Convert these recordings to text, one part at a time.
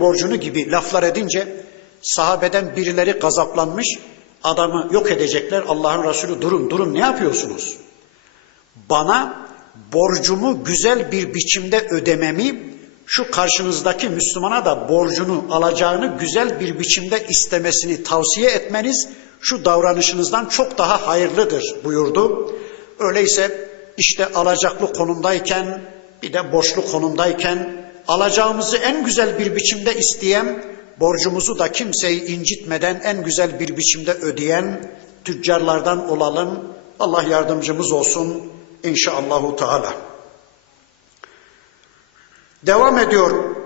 borcunu gibi laflar edince sahabeden birileri gazaplanmış adamı yok edecekler. Allah'ın Resulü durun durun ne yapıyorsunuz? Bana borcumu güzel bir biçimde ödememi şu karşınızdaki Müslümana da borcunu alacağını güzel bir biçimde istemesini tavsiye etmeniz şu davranışınızdan çok daha hayırlıdır buyurdu. Öyleyse işte alacaklı konumdayken bir de borçlu konumdayken alacağımızı en güzel bir biçimde isteyen, borcumuzu da kimseyi incitmeden en güzel bir biçimde ödeyen tüccarlardan olalım. Allah yardımcımız olsun inşallahü teala. Devam ediyor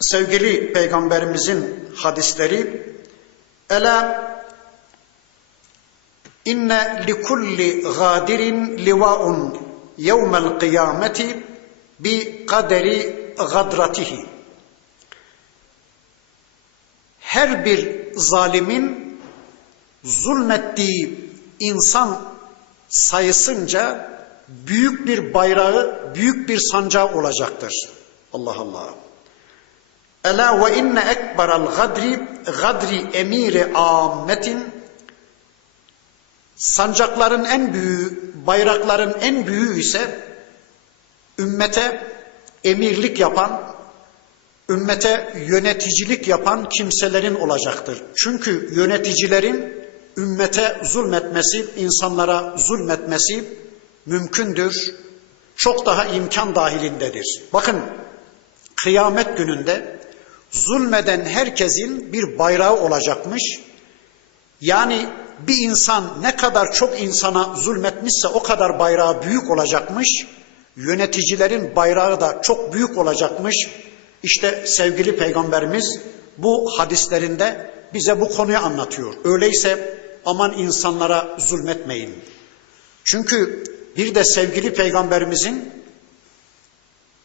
sevgili peygamberimizin hadisleri. Ela inne likulli gadirin livaun yevmel kıyameti bi kaderi gadratihi. Her bir zalimin zulmettiği insan sayısınca büyük bir bayrağı, büyük bir sancağı olacaktır. Allah Allah. Ela ve inne ekberal gadri gadri emiri ammetin sancakların en büyüğü, bayrakların en büyüğü ise ümmete emirlik yapan, ümmete yöneticilik yapan kimselerin olacaktır. Çünkü yöneticilerin ümmete zulmetmesi, insanlara zulmetmesi mümkündür. Çok daha imkan dahilindedir. Bakın kıyamet gününde zulmeden herkesin bir bayrağı olacakmış. Yani bir insan ne kadar çok insana zulmetmişse o kadar bayrağı büyük olacakmış. Yöneticilerin bayrağı da çok büyük olacakmış. İşte sevgili peygamberimiz bu hadislerinde bize bu konuyu anlatıyor. Öyleyse aman insanlara zulmetmeyin. Çünkü bir de sevgili peygamberimizin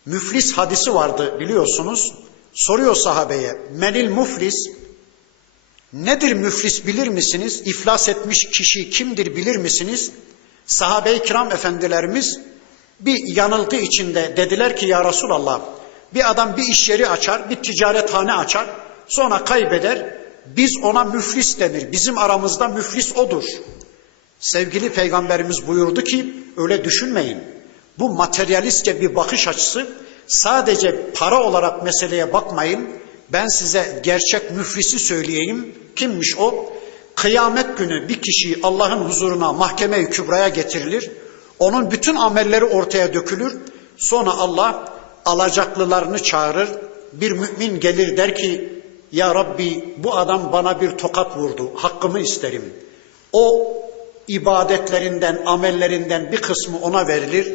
müflis hadisi vardı biliyorsunuz. Soruyor sahabeye menil muflis nedir müflis bilir misiniz? İflas etmiş kişi kimdir bilir misiniz? Sahabe-i kiram efendilerimiz bir yanılgı içinde dediler ki ya Resulallah bir adam bir iş yeri açar, bir ticarethane açar, sonra kaybeder. Biz ona müflis denir. Bizim aramızda müflis odur. Sevgili peygamberimiz buyurdu ki öyle düşünmeyin. Bu materyalistçe bir bakış açısı. Sadece para olarak meseleye bakmayın. Ben size gerçek müflisi söyleyeyim. Kimmiş o? Kıyamet günü bir kişi Allah'ın huzuruna mahkeme-i kübraya getirilir. Onun bütün amelleri ortaya dökülür. Sonra Allah alacaklılarını çağırır. Bir mümin gelir der ki ya Rabbi bu adam bana bir tokat vurdu. Hakkımı isterim. O ibadetlerinden, amellerinden bir kısmı ona verilir.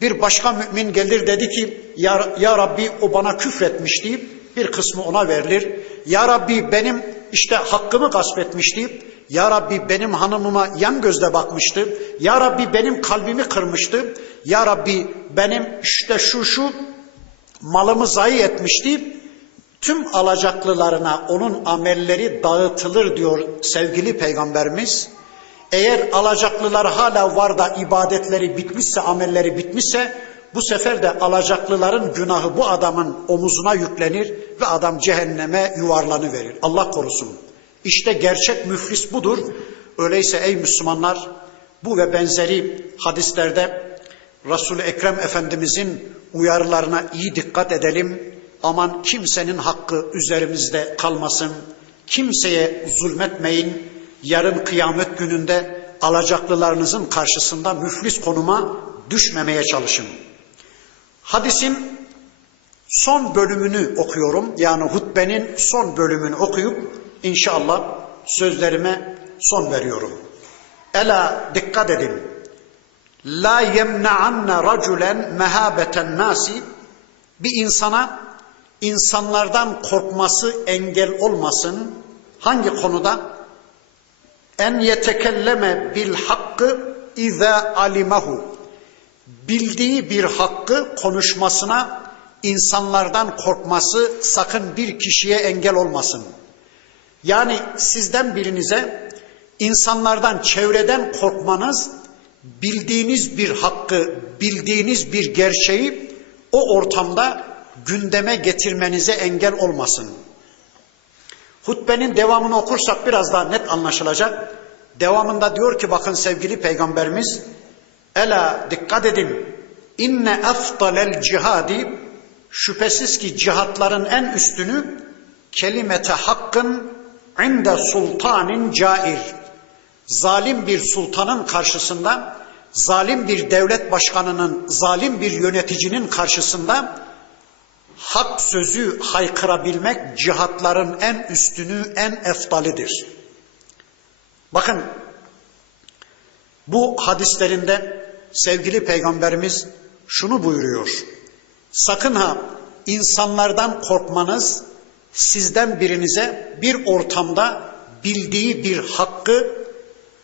Bir başka mümin gelir dedi ki ya, ya Rabbi o bana küfretmiş deyip bir kısmı ona verilir. Ya Rabbi benim işte hakkımı gasp etmiş deyip ya Rabbi benim hanımıma yan gözle bakmıştı. Ya Rabbi benim kalbimi kırmıştı. Ya Rabbi benim işte şu şu malımı zayi etmişti. Tüm alacaklılarına onun amelleri dağıtılır diyor sevgili peygamberimiz. Eğer alacaklılar hala var da ibadetleri bitmişse, amelleri bitmişse bu sefer de alacaklıların günahı bu adamın omuzuna yüklenir ve adam cehenneme yuvarlanı verir. Allah korusun. İşte gerçek müflis budur. Öyleyse ey Müslümanlar bu ve benzeri hadislerde Resul-i Ekrem Efendimizin uyarılarına iyi dikkat edelim. Aman kimsenin hakkı üzerimizde kalmasın. Kimseye zulmetmeyin. Yarın kıyamet gününde alacaklılarınızın karşısında müflis konuma düşmemeye çalışın. Hadisin son bölümünü okuyorum. Yani hutbenin son bölümünü okuyup inşallah sözlerime son veriyorum. Ela dikkat edin. La yemna'anne raculen mehabeten nasi bir insana insanlardan korkması engel olmasın. Hangi konuda? En yetekelleme bil hakkı iza alimahu. Bildiği bir hakkı konuşmasına insanlardan korkması sakın bir kişiye engel olmasın. Yani sizden birinize insanlardan, çevreden korkmanız bildiğiniz bir hakkı, bildiğiniz bir gerçeği o ortamda gündeme getirmenize engel olmasın. Hutbenin devamını okursak biraz daha net anlaşılacak. Devamında diyor ki bakın sevgili peygamberimiz Ela dikkat edin inne efdalel cihadi şüphesiz ki cihatların en üstünü kelimete hakkın inde sultanin cair zalim bir sultanın karşısında zalim bir devlet başkanının zalim bir yöneticinin karşısında hak sözü haykırabilmek cihatların en üstünü en efdalidir. Bakın bu hadislerinde sevgili peygamberimiz şunu buyuruyor. Sakın ha insanlardan korkmanız sizden birinize bir ortamda bildiği bir hakkı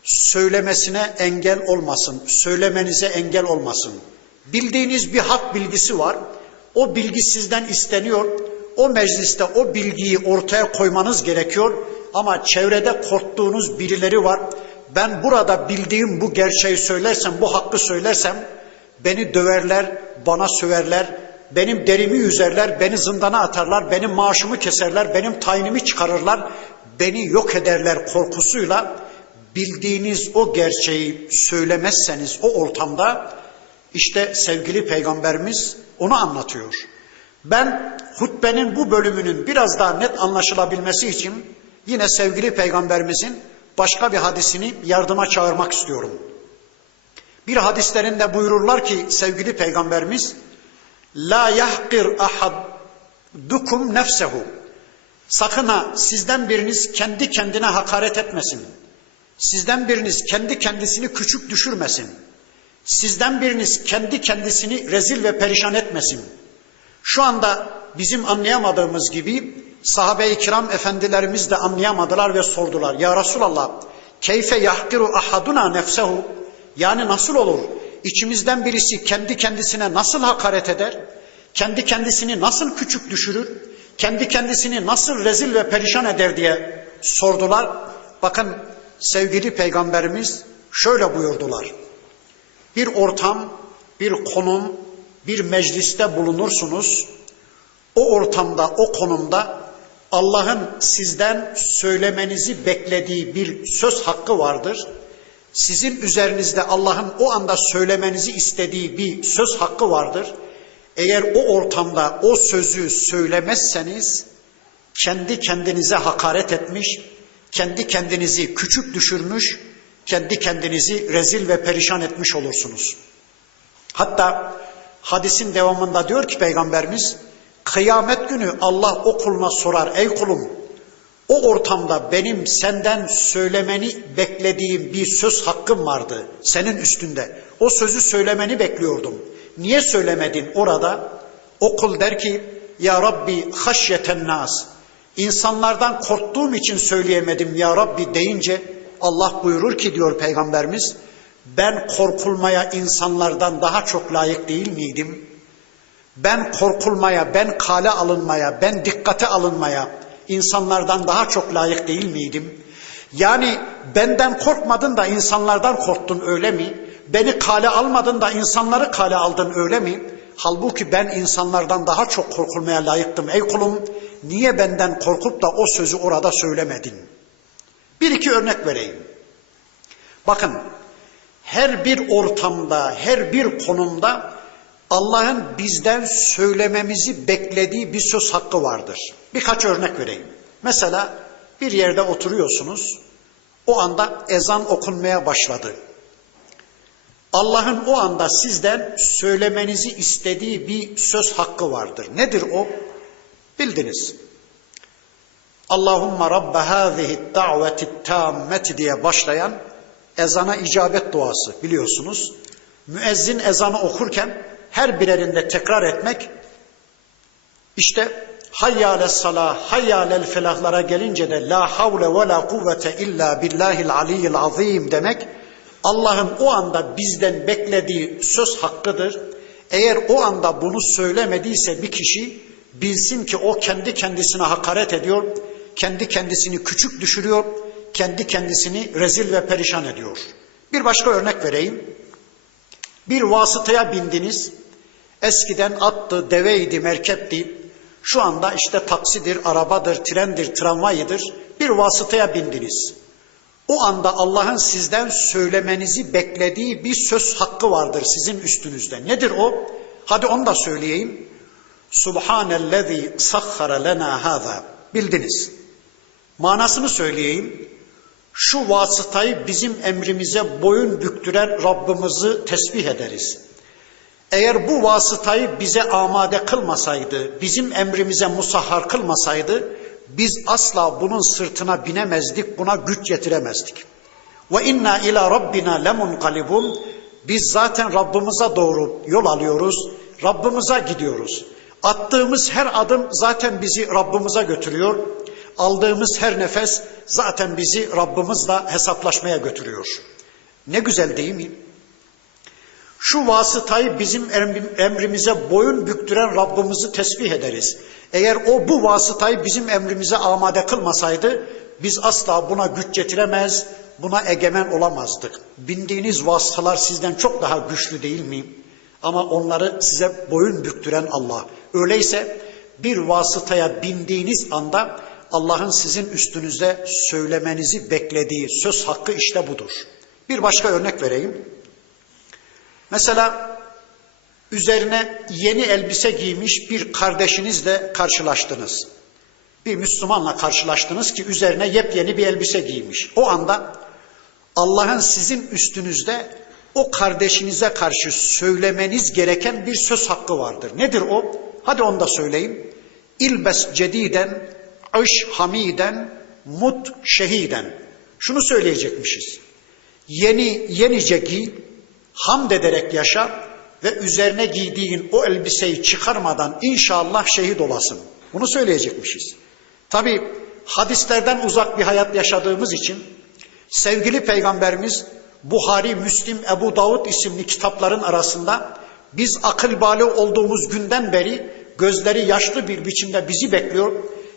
söylemesine engel olmasın, söylemenize engel olmasın. Bildiğiniz bir hak bilgisi var. O bilgi sizden isteniyor. O mecliste o bilgiyi ortaya koymanız gerekiyor. Ama çevrede korktuğunuz birileri var. Ben burada bildiğim bu gerçeği söylersem, bu hakkı söylersem beni döverler, bana söverler, benim derimi yüzerler, beni zindana atarlar, benim maaşımı keserler, benim tayinimi çıkarırlar, beni yok ederler korkusuyla bildiğiniz o gerçeği söylemezseniz o ortamda işte sevgili peygamberimiz onu anlatıyor. Ben hutbenin bu bölümünün biraz daha net anlaşılabilmesi için yine sevgili peygamberimizin başka bir hadisini yardıma çağırmak istiyorum. Bir hadislerinde buyururlar ki sevgili peygamberimiz La yahkir ahadukum nefsehu Sakın ha sizden biriniz kendi kendine hakaret etmesin. Sizden biriniz kendi kendisini küçük düşürmesin. Sizden biriniz kendi kendisini rezil ve perişan etmesin. Şu anda bizim anlayamadığımız gibi sahabe-i kiram efendilerimiz de anlayamadılar ve sordular. Ya Resulallah keyfe yahkiru ahaduna nefsehu yani nasıl olur? İçimizden birisi kendi kendisine nasıl hakaret eder? Kendi kendisini nasıl küçük düşürür? Kendi kendisini nasıl rezil ve perişan eder diye sordular. Bakın sevgili peygamberimiz şöyle buyurdular. Bir ortam, bir konum, bir mecliste bulunursunuz. O ortamda, o konumda Allah'ın sizden söylemenizi beklediği bir söz hakkı vardır. Sizin üzerinizde Allah'ın o anda söylemenizi istediği bir söz hakkı vardır. Eğer o ortamda o sözü söylemezseniz kendi kendinize hakaret etmiş, kendi kendinizi küçük düşürmüş, kendi kendinizi rezil ve perişan etmiş olursunuz. Hatta hadisin devamında diyor ki Peygamberimiz, kıyamet günü Allah o kuluna sorar, ey kulum, o ortamda benim senden söylemeni beklediğim bir söz hakkım vardı senin üstünde. O sözü söylemeni bekliyordum. Niye söylemedin orada? O kul der ki, Ya Rabbi haşyeten nas. İnsanlardan korktuğum için söyleyemedim ya Rabbi deyince Allah buyurur ki diyor Peygamberimiz ben korkulmaya insanlardan daha çok layık değil miydim? Ben korkulmaya, ben kale alınmaya, ben dikkate alınmaya insanlardan daha çok layık değil miydim? Yani benden korkmadın da insanlardan korktun öyle mi? Beni kale almadın da insanları kale aldın öyle mi? Halbuki ben insanlardan daha çok korkulmaya layıktım ey kulum. Niye benden korkup da o sözü orada söylemedin? Bir iki örnek vereyim. Bakın her bir ortamda, her bir konumda Allah'ın bizden söylememizi beklediği bir söz hakkı vardır. Birkaç örnek vereyim. Mesela bir yerde oturuyorsunuz. O anda ezan okunmaya başladı. Allah'ın o anda sizden söylemenizi istediği bir söz hakkı vardır. Nedir o? Bildiniz. Allahumma rabbe hâzihi da'veti tammeti diye başlayan ezana icabet duası biliyorsunuz. Müezzin ezanı okurken her birerinde tekrar etmek işte hayyâle salah, hayyâlel felahlara gelince de la havle ve la kuvvete illa billahil aliyyil azim demek Allah'ın o anda bizden beklediği söz hakkıdır. Eğer o anda bunu söylemediyse bir kişi bilsin ki o kendi kendisine hakaret ediyor, kendi kendisini küçük düşürüyor, kendi kendisini rezil ve perişan ediyor. Bir başka örnek vereyim. Bir vasıtaya bindiniz. Eskiden attı, deveydi, merkepti. Şu anda işte taksidir, arabadır, trendir, tramvayıdır. Bir vasıtaya bindiniz. O anda Allah'ın sizden söylemenizi beklediği bir söz hakkı vardır sizin üstünüzde. Nedir o? Hadi onu da söyleyeyim. Subhanellezi sahhara lena hâzâ. Bildiniz. Manasını söyleyeyim. Şu vasıtayı bizim emrimize boyun büktüren Rabbimizi tesbih ederiz. Eğer bu vasıtayı bize amade kılmasaydı, bizim emrimize musahhar kılmasaydı, biz asla bunun sırtına binemezdik, buna güç getiremezdik. Ve inna ila rabbina lemunqalibun. Biz zaten Rabbimize doğru yol alıyoruz, Rabbimize gidiyoruz. Attığımız her adım zaten bizi Rabbimize götürüyor. Aldığımız her nefes zaten bizi Rabbimizle hesaplaşmaya götürüyor. Ne güzel değil mi? Şu vasıtayı bizim emrimize boyun büktüren Rabbimizi tesbih ederiz. Eğer o bu vasıtayı bizim emrimize amade kılmasaydı biz asla buna güç getiremez, buna egemen olamazdık. Bindiğiniz vasıtalar sizden çok daha güçlü değil mi? Ama onları size boyun büktüren Allah. Öyleyse bir vasıtaya bindiğiniz anda Allah'ın sizin üstünüze söylemenizi beklediği söz hakkı işte budur. Bir başka örnek vereyim. Mesela üzerine yeni elbise giymiş bir kardeşinizle karşılaştınız. Bir Müslümanla karşılaştınız ki üzerine yepyeni bir elbise giymiş. O anda Allah'ın sizin üstünüzde o kardeşinize karşı söylemeniz gereken bir söz hakkı vardır. Nedir o? Hadi onu da söyleyeyim. İlbes cediden, iş hamiden, mut şehiden. Şunu söyleyecekmişiz. Yeni, yenice giy, hamd ederek yaşa ve üzerine giydiğin o elbiseyi çıkarmadan inşallah şehit olasın. Bunu söyleyecekmişiz. Tabi hadislerden uzak bir hayat yaşadığımız için sevgili peygamberimiz Buhari, Müslim, Ebu Davud isimli kitapların arasında biz akıl bali olduğumuz günden beri gözleri yaşlı bir biçimde bizi bekliyor.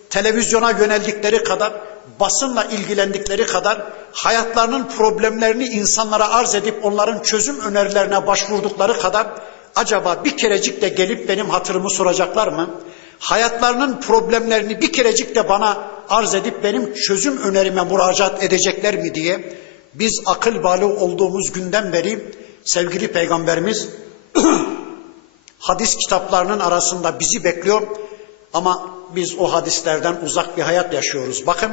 Televizyona yöneldikleri kadar, basınla ilgilendikleri kadar hayatlarının problemlerini insanlara arz edip onların çözüm önerilerine başvurdukları kadar acaba bir kerecik de gelip benim hatırımı soracaklar mı? Hayatlarının problemlerini bir kerecik de bana arz edip benim çözüm önerime müracaat edecekler mi diye biz akıl bali olduğumuz günden beri sevgili peygamberimiz hadis kitaplarının arasında bizi bekliyor ama biz o hadislerden uzak bir hayat yaşıyoruz. Bakın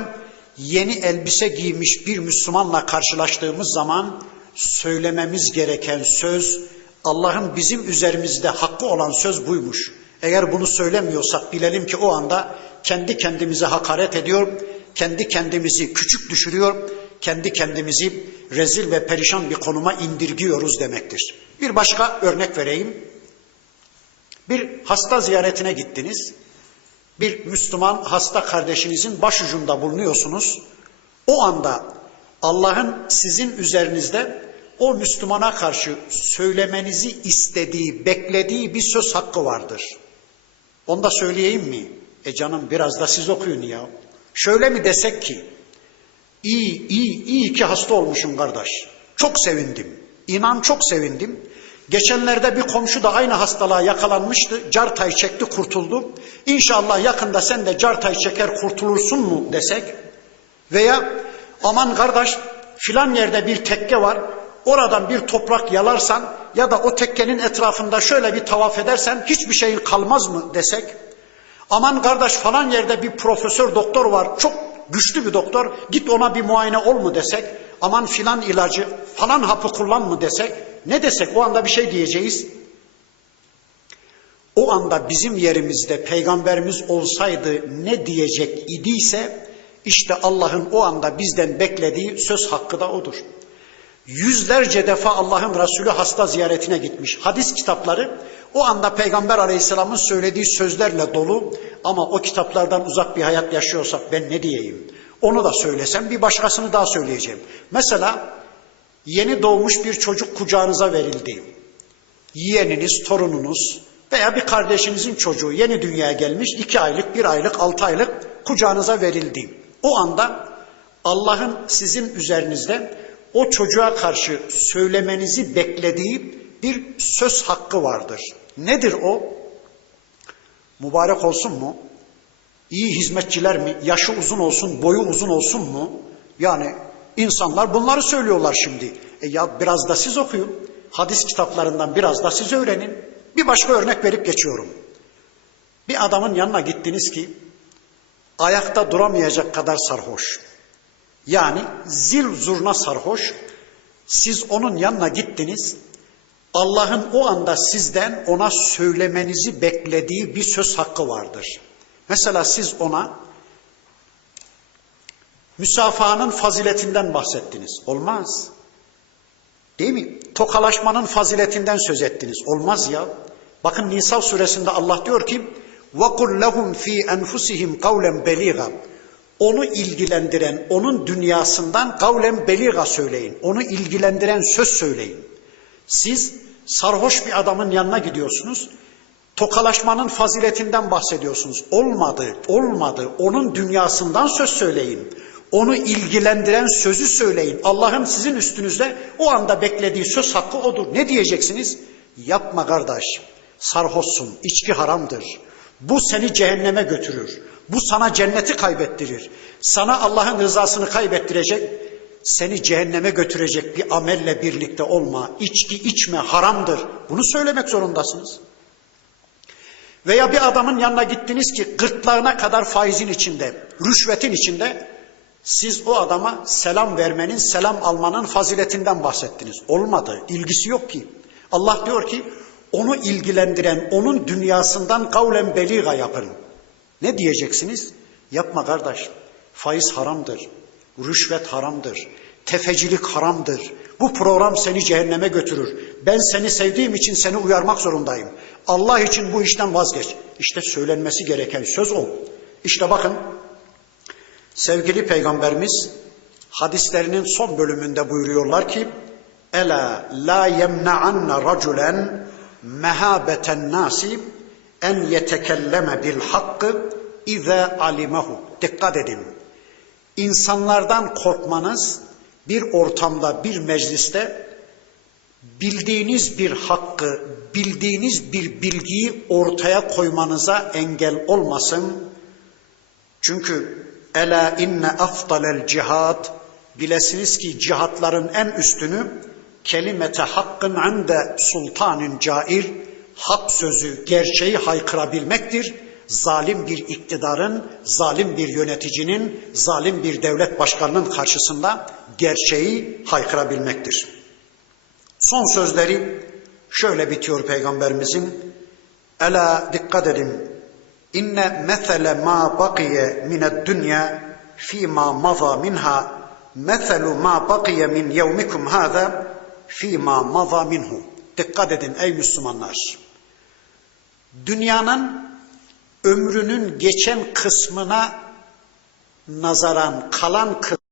yeni elbise giymiş bir Müslümanla karşılaştığımız zaman söylememiz gereken söz Allah'ın bizim üzerimizde hakkı olan söz buymuş. Eğer bunu söylemiyorsak bilelim ki o anda kendi kendimize hakaret ediyor, kendi kendimizi küçük düşürüyor, kendi kendimizi rezil ve perişan bir konuma indirgiyoruz demektir. Bir başka örnek vereyim. Bir hasta ziyaretine gittiniz. Bir Müslüman hasta kardeşinizin başucunda bulunuyorsunuz. O anda Allah'ın sizin üzerinizde o Müslümana karşı söylemenizi istediği, beklediği bir söz hakkı vardır. Onu da söyleyeyim mi? E canım biraz da siz okuyun ya. Şöyle mi desek ki, iyi, iyi, iyi ki hasta olmuşum kardeş. Çok sevindim. İnan çok sevindim. Geçenlerde bir komşu da aynı hastalığa yakalanmıştı. Cartayı çekti kurtuldu. İnşallah yakında sen de cartayı çeker kurtulursun mu desek. Veya aman kardeş filan yerde bir tekke var. Oradan bir toprak yalarsan ya da o tekkenin etrafında şöyle bir tavaf edersen hiçbir şeyin kalmaz mı desek. Aman kardeş falan yerde bir profesör doktor var. Çok güçlü bir doktor. Git ona bir muayene ol mu desek. Aman filan ilacı falan hapı kullan mı desek. Ne desek o anda bir şey diyeceğiz. O anda bizim yerimizde peygamberimiz olsaydı ne diyecek idiyse işte Allah'ın o anda bizden beklediği söz hakkı da odur. Yüzlerce defa Allah'ın Resulü hasta ziyaretine gitmiş. Hadis kitapları o anda Peygamber Aleyhisselam'ın söylediği sözlerle dolu ama o kitaplardan uzak bir hayat yaşıyorsak ben ne diyeyim? Onu da söylesem bir başkasını daha söyleyeceğim. Mesela yeni doğmuş bir çocuk kucağınıza verildi. Yeğeniniz, torununuz veya bir kardeşinizin çocuğu yeni dünyaya gelmiş, iki aylık, bir aylık, altı aylık kucağınıza verildi. O anda Allah'ın sizin üzerinizde o çocuğa karşı söylemenizi beklediği bir söz hakkı vardır. Nedir o? Mübarek olsun mu? iyi hizmetçiler mi? Yaşı uzun olsun, boyu uzun olsun mu? Yani insanlar bunları söylüyorlar şimdi. E ya biraz da siz okuyun. Hadis kitaplarından biraz da siz öğrenin. Bir başka örnek verip geçiyorum. Bir adamın yanına gittiniz ki ayakta duramayacak kadar sarhoş. Yani zil zurna sarhoş. Siz onun yanına gittiniz. Allah'ın o anda sizden ona söylemenizi beklediği bir söz hakkı vardır. Mesela siz ona müsafahanın faziletinden bahsettiniz. Olmaz. Değil mi? Tokalaşmanın faziletinden söz ettiniz. Olmaz ya. Bakın Nisa suresinde Allah diyor ki وَقُلْ لَهُمْ ف۪ي أَنْفُسِهِمْ قَوْلًا بَلِيغًا Onu ilgilendiren, onun dünyasından kavlen beliga söyleyin. Onu ilgilendiren söz söyleyin. Siz sarhoş bir adamın yanına gidiyorsunuz. Tokalaşmanın faziletinden bahsediyorsunuz. Olmadı, olmadı. Onun dünyasından söz söyleyin. Onu ilgilendiren sözü söyleyin. Allah'ın sizin üstünüzde o anda beklediği söz hakkı odur. Ne diyeceksiniz? Yapma kardeş. Sarhoşsun. içki haramdır. Bu seni cehenneme götürür. Bu sana cenneti kaybettirir. Sana Allah'ın rızasını kaybettirecek, seni cehenneme götürecek bir amelle birlikte olma. İçki içme haramdır. Bunu söylemek zorundasınız. Veya bir adamın yanına gittiniz ki gırtlağına kadar faizin içinde, rüşvetin içinde siz o adama selam vermenin, selam almanın faziletinden bahsettiniz. Olmadı, ilgisi yok ki. Allah diyor ki onu ilgilendiren, onun dünyasından kavlen beliga yapın. Ne diyeceksiniz? Yapma kardeş. Faiz haramdır. Rüşvet haramdır. Tefecilik haramdır. Bu program seni cehenneme götürür. Ben seni sevdiğim için seni uyarmak zorundayım. Allah için bu işten vazgeç. İşte söylenmesi gereken söz o. İşte bakın sevgili peygamberimiz hadislerinin son bölümünde buyuruyorlar ki Ela la yemna'anna raculen mehabeten nasi en yetekelleme bil hakkı ize alimehu. Dikkat edin. İnsanlardan korkmanız bir ortamda, bir mecliste bildiğiniz bir hakkı, bildiğiniz bir bilgiyi ortaya koymanıza engel olmasın. Çünkü ela inne afdalel cihad bilesiniz ki cihatların en üstünü kelimete hakkın ande sultanın cair hak sözü, gerçeği haykırabilmektir. Zalim bir iktidarın, zalim bir yöneticinin, zalim bir devlet başkanının karşısında gerçeği haykırabilmektir. Son sözleri şöyle bitiyor Peygamberimizin. Ela dikkat edin. İnne mesele ma bakiye mined dünya fîmâ maza minha meselu ma bakiye min yevmikum hâzâ fîmâ maza minhu. Dikkat edin ey Müslümanlar. Dünyanın ömrünün geçen kısmına nazaran kalan kısmı